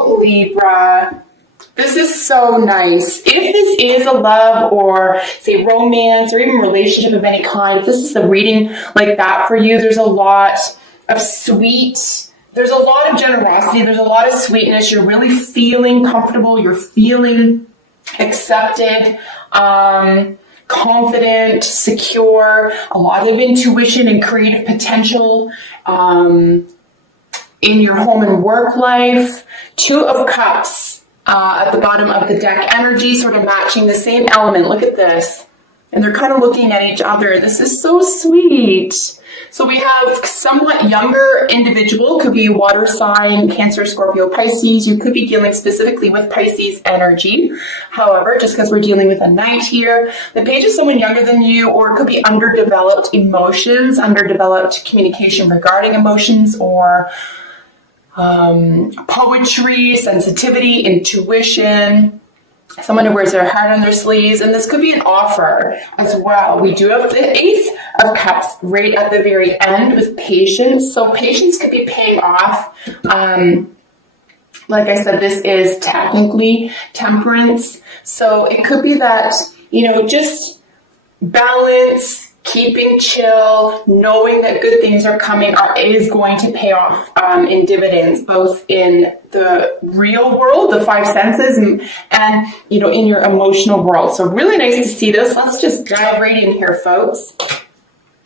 you, Libra. This is so nice. If this is a love or say romance or even relationship of any kind, if this is a reading like that for you, there's a lot of there's a lot of generosity, there's a lot of sweetness. You're really feeling comfortable, you're feeling accepted, confident, secure, a lot of intuition and creative potential in your home and work life. Two of Cups. At the bottom of the deck, energy sort of matching the same element. Look at this. And they're kind of looking at each other. This is so sweet. So we have somewhat younger individual, could be water sign, Cancer, Scorpio, Pisces. You could be dealing specifically with Pisces energy. However, just because we're dealing with a knight here, the page is someone younger than you, or it could be underdeveloped emotions, underdeveloped communication regarding emotions, or poetry, sensitivity, intuition, someone who wears their heart on their sleeves, and this could be an offer as well. We do have the Ace of Cups right at the very end with patience, so patience could be paying off. Like I said, this is technically Temperance, so it could be that, you know, just balance, keeping chill, knowing that good things are coming is going to pay off in dividends, both in the real world, the five senses, and you know, in your emotional world. So really nice to see this. Let's just dive right in here, folks.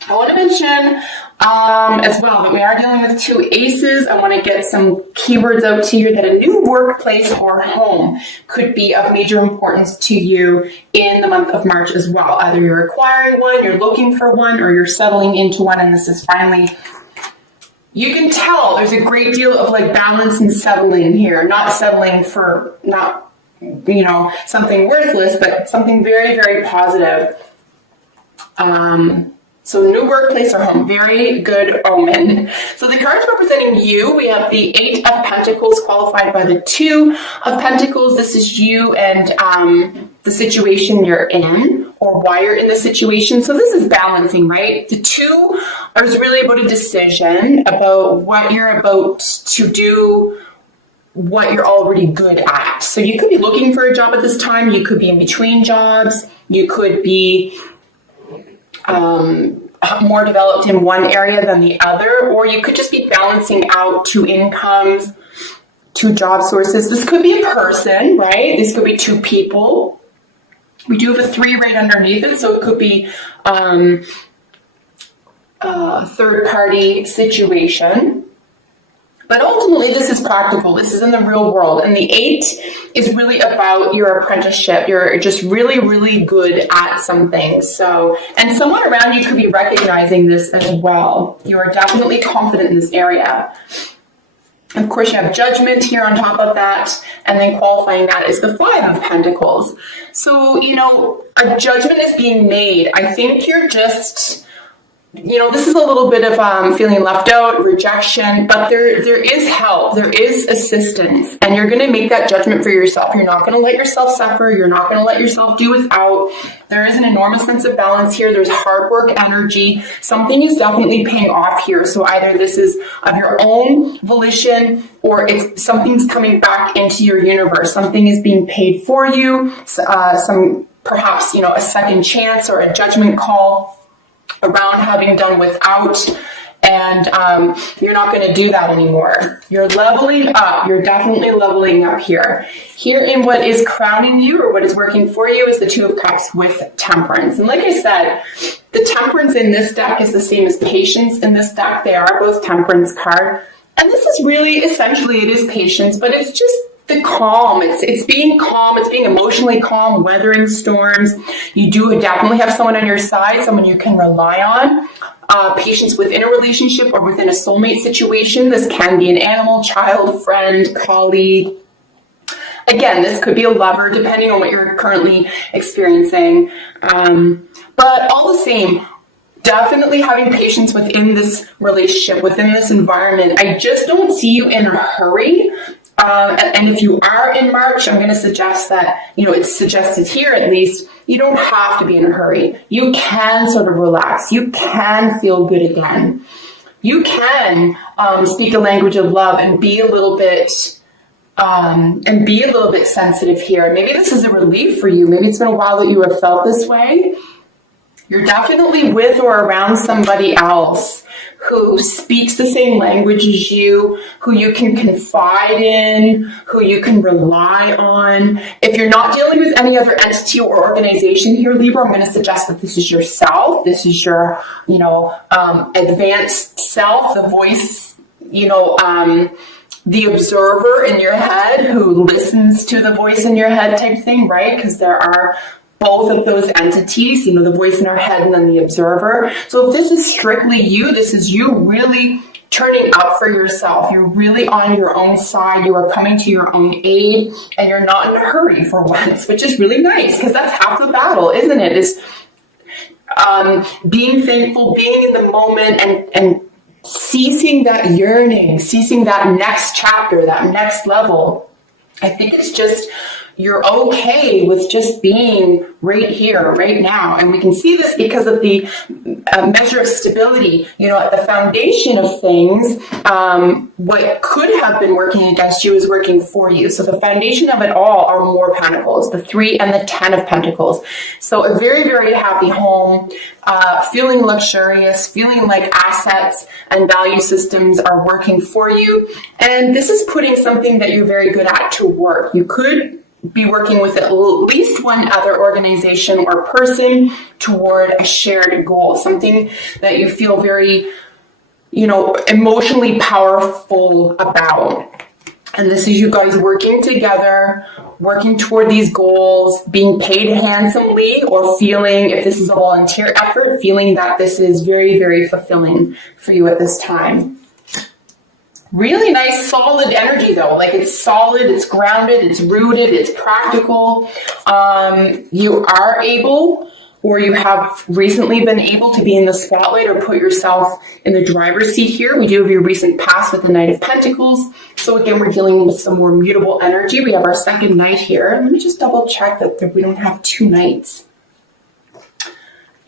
I want to mention as well that we are dealing with two aces. I want to get some keywords out to you that a new workplace or home could be of major importance to you in the month of March as well. Either you're acquiring one, you're looking for one, or you're settling into one, and this is finally, you can tell there's a great deal of like balance and settling here, not settling for not, you know, something worthless, but something very, very positive. So new workplace or home, very good omen. So the cards representing you, we have the Eight of Pentacles qualified by the Two of Pentacles. This is you and the situation you're in, or why you're in the situation. So this is balancing, right? The Two is really about a decision, about what you're about to do, what you're already good at. So you could be looking for a job at this time. You could be in between jobs. You could be more developed in one area than the other, or you could just be balancing out two incomes, two job sources. This could be a person, right? This could be two people. We do have a 3 right underneath it, so it could be a third-party situation. But ultimately, this is practical. This is in the real world. And the 8 is really about your apprenticeship. You're just really, really good at something. So, and someone around you could be recognizing this as well. You are definitely confident in this area. Of course, you have Judgment here on top of that. And then qualifying that is the 5 of Pentacles. So, you know, a judgment is being made. I think you're just, you know, this is a little bit of feeling left out, rejection, but there is help, there is assistance, and you're going to make that judgment for yourself. You're not going to let yourself suffer. You're not going to let yourself do without. There is an enormous sense of balance here. There's hard work energy. Something is definitely paying off here. So either this is of your own volition, or it's something's coming back into your universe. Something is being paid for you. Some perhaps, you know, a second chance or a judgment call around having done without, and you're not going to do that anymore. You're leveling up. You're definitely leveling up here. Here in what is crowning you, or what is working for you, is the 2 of Cups with Temperance. And like I said, the Temperance in this deck is the same as Patience in this deck. They are both Temperance card. And this is really, essentially, it is patience, but it's just the calm. It's being calm. It's being emotionally calm, weathering storms. You do definitely have someone on your side, someone you can rely on. Patience within a relationship or within a soulmate situation. This can be an animal, child, friend, colleague. Again, this could be a lover, depending on what you're currently experiencing. But all the same, definitely having patience within this relationship, within this environment. I just don't see you in a hurry. And if you are in March, I'm going to suggest that, you know, it's suggested here at least, you don't have to be in a hurry. You can sort of relax. You can feel good again. You can speak a language of love and be a little bit and be a little bit sensitive here. Maybe this is a relief for you. Maybe it's been a while that you have felt this way. You're definitely with or around somebody else who speaks the same language as you, who you can confide in, who you can rely on. If you're not dealing with any other entity or organization here, Libra, I'm going to suggest that this is yourself. This is your, advanced self, the voice, the observer in your head who listens to the voice in your head type thing, right? Because there are both of those entities, the voice in our head and then the observer. So if this is strictly you, this is you really turning up for yourself. You're really on your own side. You are coming to your own aid, and you're not in a hurry for once, which is really nice, because that's half the battle, isn't it? Is being thankful, being in the moment, and ceasing that yearning, ceasing that next chapter, that next level. I think it's just, you're okay with just being right here, right now. And we can see this because of the measure of stability. At the foundation of things, what could have been working against you is working for you. So the foundation of it all are more pentacles, the 3 and the 10 of pentacles. So a very, very happy home, feeling luxurious, feeling like assets and value systems are working for you. And this is putting something that you're very good at to work. You could be working with at least one other organization or person toward a shared goal, something that you feel very, emotionally powerful about. And this is you guys working together, working toward these goals, being paid handsomely, or feeling, if this is a volunteer effort, feeling that this is very, very fulfilling for you at this time. Really nice, solid energy though. Like, it's solid, it's grounded, it's rooted, it's practical. You are able, or you have recently been able to be in the spotlight or put yourself in the driver's seat here. We do have your recent past with the Knight of Pentacles. So again, we're dealing with some more mutable energy. We have our second Knight here. Let me just double check that we don't have 2 Knights.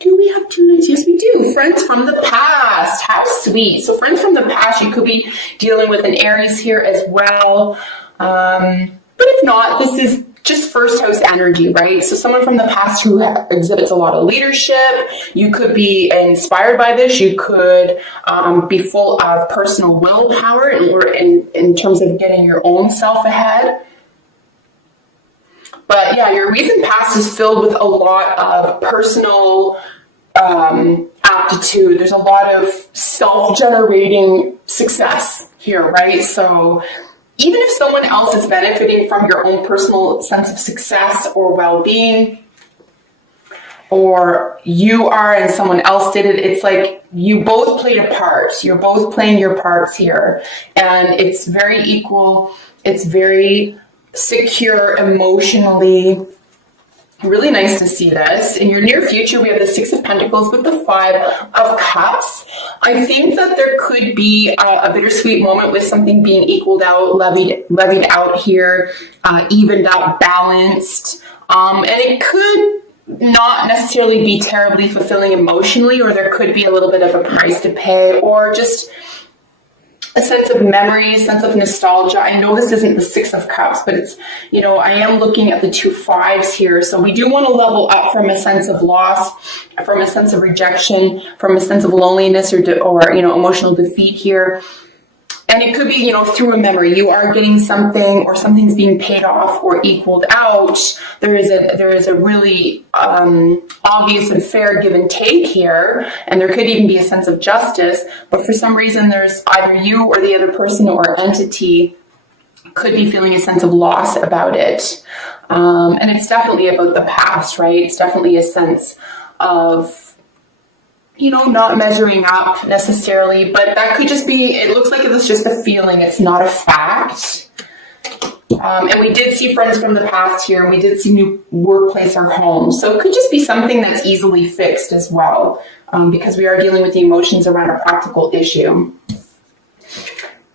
Do we have 2 Knights? Yes, we do. Friends from the past. How sweet. So friends from the past, you could be dealing with an Aries here as well. But if not, this is just first house energy, right? So someone from the past who exhibits a lot of leadership. You could be inspired by this. You could be full of personal willpower in terms of getting your own self ahead. But yeah, your recent past is filled with a lot of personal aptitude. There's a lot of self-generating success here, right? So even if someone else is benefiting from your own personal sense of success or well-being, or you are and someone else did it, it's like you both played a part. You're both playing your parts here. And it's very equal. It's very secure emotionally. Really nice to see this. In your near future, we have the 6 of Pentacles with the 5 of Cups. I think that there could be a bittersweet moment with something being equaled out, levied out here, evened out, balanced. And it could not necessarily be terribly fulfilling emotionally, or there could be a little bit of a price to pay, or just a sense of memory, a sense of nostalgia. I know this isn't the 6 of Cups, but it's, I am looking at the 2 5s here. So we do want to level up from a sense of loss, from a sense of rejection, from a sense of loneliness or emotional defeat here. And it could be, through a memory. You are getting something, or something's being paid off or equaled out. There is a really obvious and fair give and take here, and there could even be a sense of justice. But for some reason, there's either you or the other person or entity could be feeling a sense of loss about it. And it's definitely about the past, right? It's definitely a sense of not measuring up necessarily, but that could just be, it looks like it was just a feeling. It's not a fact. And we did see friends from the past here, and we did see new workplace or home. So it could just be something that's easily fixed as well, because we are dealing with the emotions around a practical issue.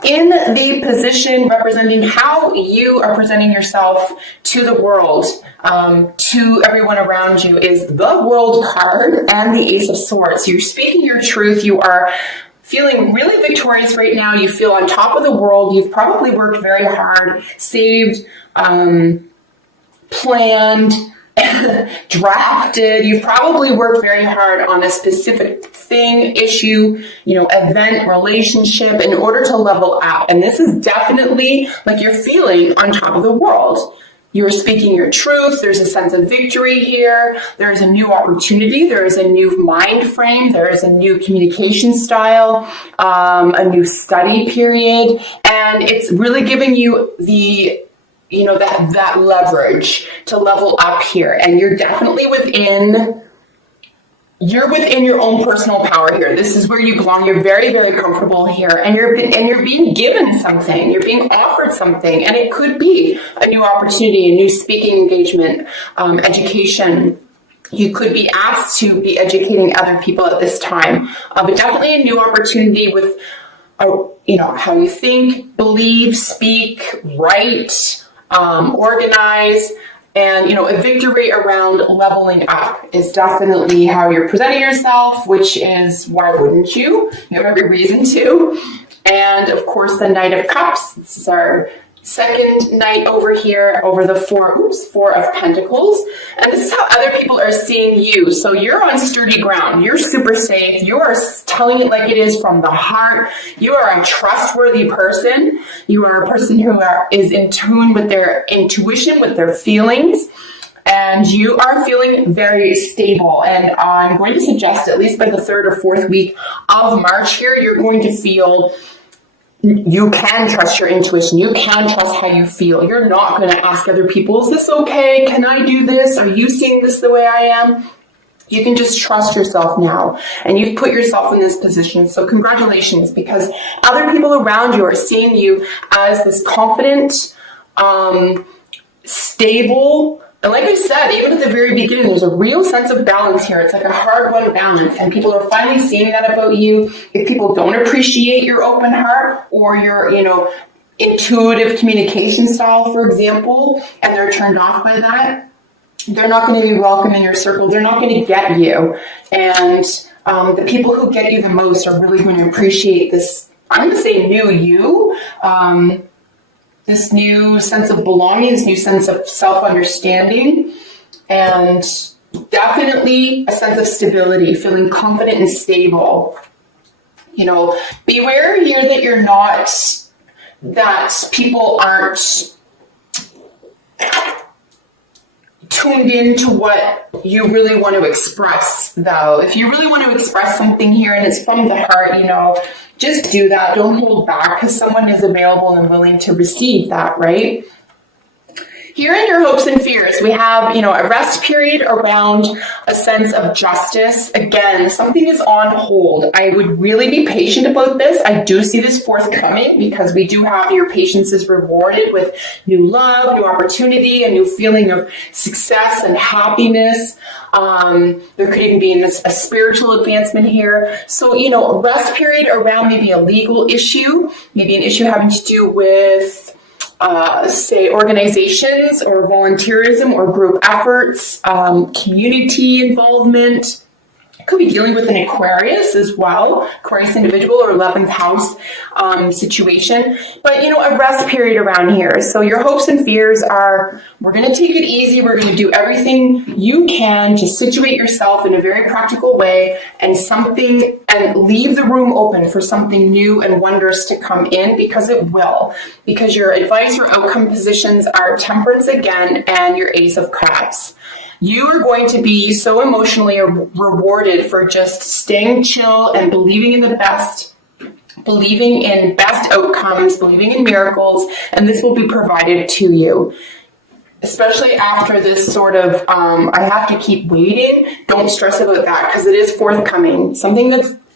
In the position representing how you are presenting yourself to the world, to everyone around you, is the World card and the Ace of Swords. You're speaking your truth. You are feeling really victorious right now. You feel on top of the world. You've probably worked very hard, saved, planned, drafted. You've probably worked very hard on a specific thing, issue, event, relationship in order to level up. And this is definitely like you're feeling on top of the world. You're speaking your truth. There's a sense of victory here. There's a new opportunity. There is a new mind frame. There is a new communication style, a new study period. And it's really giving you that leverage to level up here. And you're definitely within your own personal power here. This is where you belong. You're very, very comfortable here, and you're being given something. You're being offered something, and it could be a new opportunity, a new speaking engagement, education. You could be asked to be educating other people at this time, but definitely a new opportunity with, how you think, believe, speak, write, organize. And, a victory around leveling up is definitely how you're presenting yourself, which is why wouldn't you? You have every reason to. And of course, the Knight of Cups. This is our second knight over here, over the Four of Pentacles. And this is how other people are seeing you. So you're on sturdy ground. You're super safe. You are telling it like it is from the heart. You are a trustworthy person. You are a person who is in tune with their intuition, with their feelings. And you are feeling very stable. And I'm going to suggest, at least by the 3rd or 4th week of March here, you're going to feel you can trust your intuition. You can trust how you feel. You're not going to ask other people, is this okay? Can I do this? Are you seeing this the way I am? You can just trust yourself now. And you've put yourself in this position. So congratulations, because other people around you are seeing you as this confident, stable. And like I said, even at the very beginning, there's a real sense of balance here. It's like a hard-won balance, and people are finally seeing that about you. If people don't appreciate your open heart or your, intuitive communication style, for example, and they're turned off by that, they're not going to be welcome in your circle. They're not going to get you. And the people who get you the most are really going to appreciate this, I'm going to say new you, this new sense of belonging, this new sense of self-understanding, and definitely a sense of stability, feeling confident and stable. Beware here that people aren't tuned into what you really want to express, though. If you really want to express something here and it's from the heart, just do that. Don't hold back, because someone is available and willing to receive that, right? Here in your hopes and fears, we have, a rest period around a sense of justice. Again, something is on hold. I would really be patient about this. I do see this forthcoming, because we do have your patience is rewarded with new love, new opportunity, a new feeling of success and happiness. There could even be a spiritual advancement here. So, a rest period around maybe a legal issue, maybe an issue having to do with say organizations or volunteerism or group efforts, community involvement. Could be dealing with an Aquarius as well, Aquarius individual or 11th house situation. But, a rest period around here. So your hopes and fears are, we're going to take it easy. We're going to do everything you can to situate yourself in a very practical way and leave the room open for something new and wondrous to come in, because it will. Because your advice or outcome positions are Temperance again and your Ace of Cups. You are going to be so emotionally rewarded for just staying chill and believing in the best, believing in best outcomes, believing in miracles, and this will be provided to you. Especially after this sort of, I have to keep waiting. Don't stress about that, because it is forthcoming. Something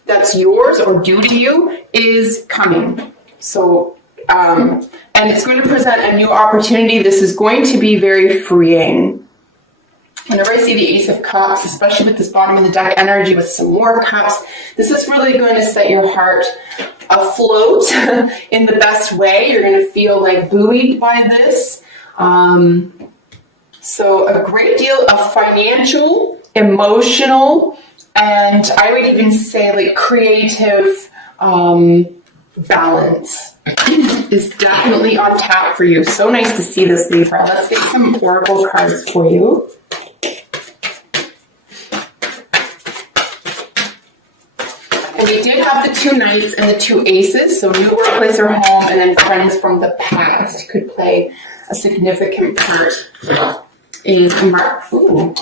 that's yours or due to you is coming. So, and it's going to present a new opportunity. This is going to be very freeing. Whenever I see the Ace of Cups, especially with this bottom of the deck energy with some more cups, this is really going to set your heart afloat in the best way. You're going to feel like buoyed by this. So a great deal of financial, emotional, and I would even say like creative balance is definitely on tap for you. So nice to see this, Libra. Let's get some oracle cards for you. And we did have the 2 knights and the 2 aces, so new workplace or home, and then friends from the past could play a significant part in ooh.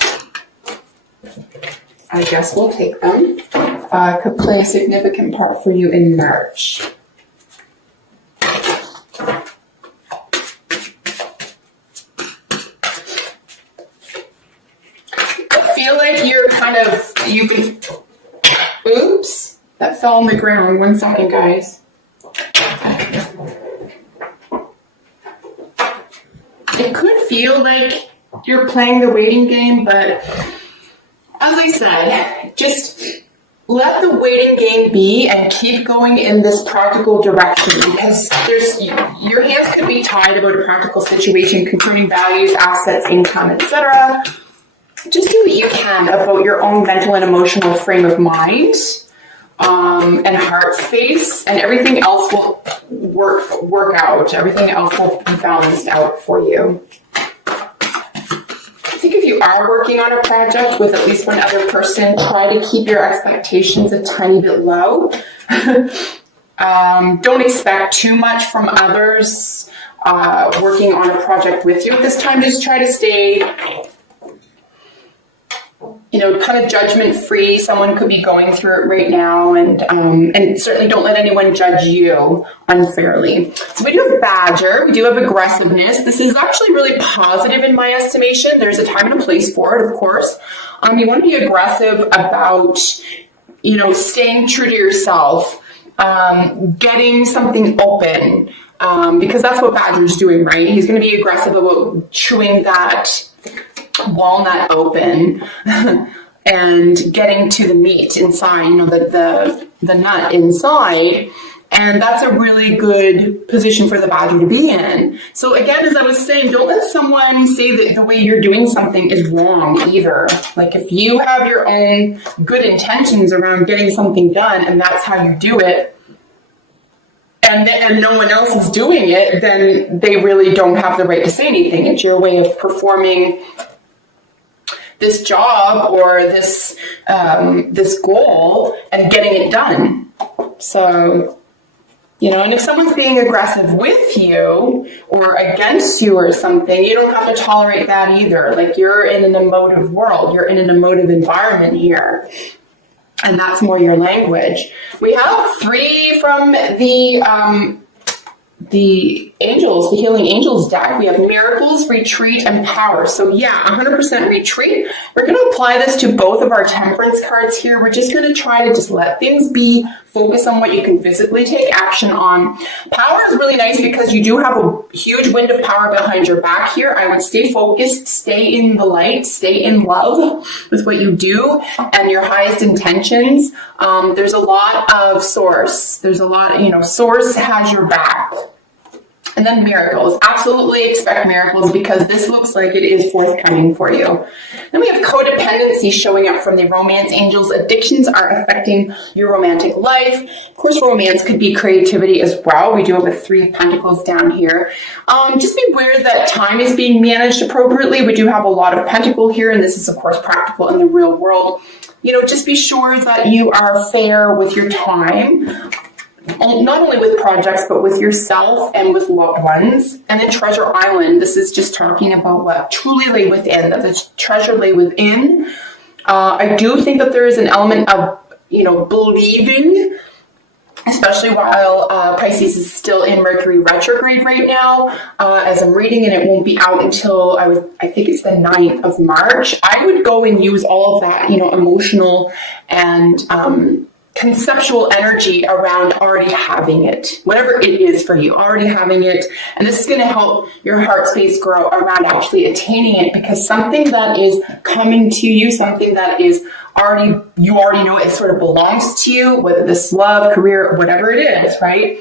I guess we'll take them. Could play a significant part for you in March. I feel like you're you've been, oops, that fell on the ground. 1 second, guys. It could feel like you're playing the waiting game, but as I said, just let the waiting game be and keep going in this practical direction, because your hands could be tied about a practical situation concerning values, assets, income, etc. Just do what you can about your own mental and emotional frame of mind and heart space, and everything else will work out. Everything else will be balanced out for you. I think if you are working on a project with at least one other person, try to keep your expectations a tiny bit low. Don't expect too much from others working on a project with you at this time. Just try to stay, kind of judgment-free. Someone could be going through it right now, and certainly don't let anyone judge you unfairly. So we do have Badger, we do have aggressiveness. This is actually really positive in my estimation. There's a time and a place for it, of course. You want to be aggressive about, staying true to yourself, getting something open, because that's what Badger's doing, right? He's going to be aggressive about chewing that walnut open and getting to the meat inside, the nut inside. And that's a really good position for the Badger to be in. So again, as I was saying, don't let someone say that the way you're doing something is wrong either. Like if you have your own good intentions around getting something done and that's how you do it, and no one else is doing it, then they really don't have the right to say anything. It's your way of performing this job or this goal and getting it done. So, and if someone's being aggressive with you or against you or something, you don't have to tolerate that either. Like you're in an emotive world, you're in an emotive environment here. And that's more your language. We have 3 from the angels, the healing angels deck. We have miracles, retreat, and power. So yeah, 100% retreat. We're going to apply this to both of our temperance cards here. We're just going to try to just let things be, focus on what you can physically take action on. Power is really nice because you do have a huge wind of power behind your back here. I would stay focused, stay in the light, stay in love with what you do and your highest intentions. There's a lot of source. There's a lot, source has your back. And then miracles. Absolutely expect miracles because this looks like it is forthcoming for you. Then we have codependency showing up from the romance angels. Addictions are affecting your romantic life. Of course, romance could be creativity as well. We do have a 3 of Pentacles down here. Just be aware that time is being managed appropriately. We do have a lot of Pentacle here, and this is, of course, practical in the real world. Just be sure that you are fair with your time. Not only with projects, but with yourself and with loved ones. And then Treasure Island, this is just talking about what truly lay within, that the treasure lay within. I do think that there is an element of, believing, especially while Pisces is still in Mercury retrograde right now, as I'm reading, and it won't be out until I think it's the 9th of March. I would go and use all of that, emotional and conceptual energy around already having it, whatever it is for you, already having it. And this is going to help your heart space grow around actually attaining it, because something that is coming to you, something that is you already know it sort of belongs to you, whether this love, career, whatever it is, right?